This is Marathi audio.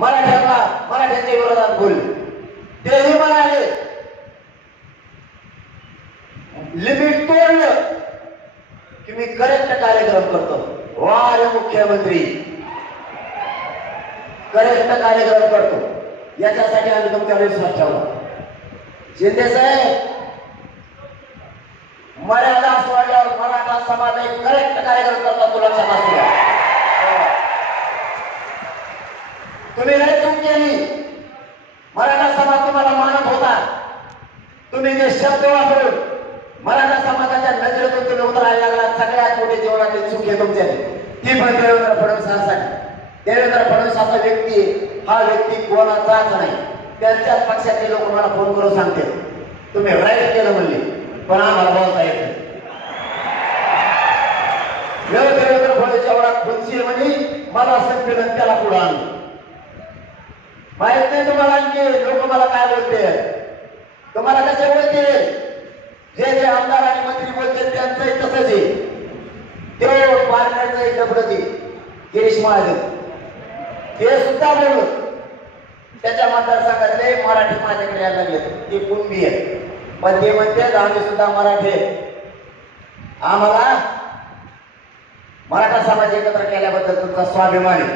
मराठ्यांच्या विरोधात बोलले, तेही म्हणाले लिमिट तोडलं की मी करेक्ट कार्यक्रम करतो. वा रे मुख्यमंत्री, करेक्ट कार्यक्रम करतो. याच्यासाठी आम्ही तुमच्यावर विश्वास ठेवला. शिंदे साहेब, मर्यादा सोडल्यावर मराठा समाज एक करेक्ट कार्यक्रम करतो. तुला लक्षात असू द्या. तुम्ही लय चूक केली. मराठा समाज तुम्हाला मानत होता. तुम्ही जे शब्द वापरून मराठा समाजाच्या नजरेतून तुम्ही उतरायला लागला. सगळ्यात मोठी जीवनातील चूक आहे तुमच्या, ती पण देवेंद्र फडणवीसांसाठी. देवेंद्र फडणवीस असा व्यक्ती, हा व्यक्ती कोणाचाच नाही. त्यांच्याच पक्षातले लोक मला फोन करून सांगते तुम्ही राईट केलं म्हणले, पण आम्हाला बोलता येत नाही. देवेंद्र फडणवीस एवढा खुर्ची म्हणे मला संपलं त्याला पुढे आणलं. माहित नाही तुम्हाला आणखी लोक मला काय बोलते, तुम्हाला कसे बोलते. जे जे आमदार आणि मंत्री बोलते त्यांचंही तसंच आहे. ते पार्लरचं डबडती गिरीश महाजन ते सुद्धा बोलत त्याच्या मतदारसंघातले मराठी माझ्याकडे यायला लागले. ते कुणबी आहे, पण ते म्हणते आम्ही सुद्धा मराठी आहे. आम्हाला मराठा समाज एकत्र केल्याबद्दल तुमचा स्वाभिमान आहे.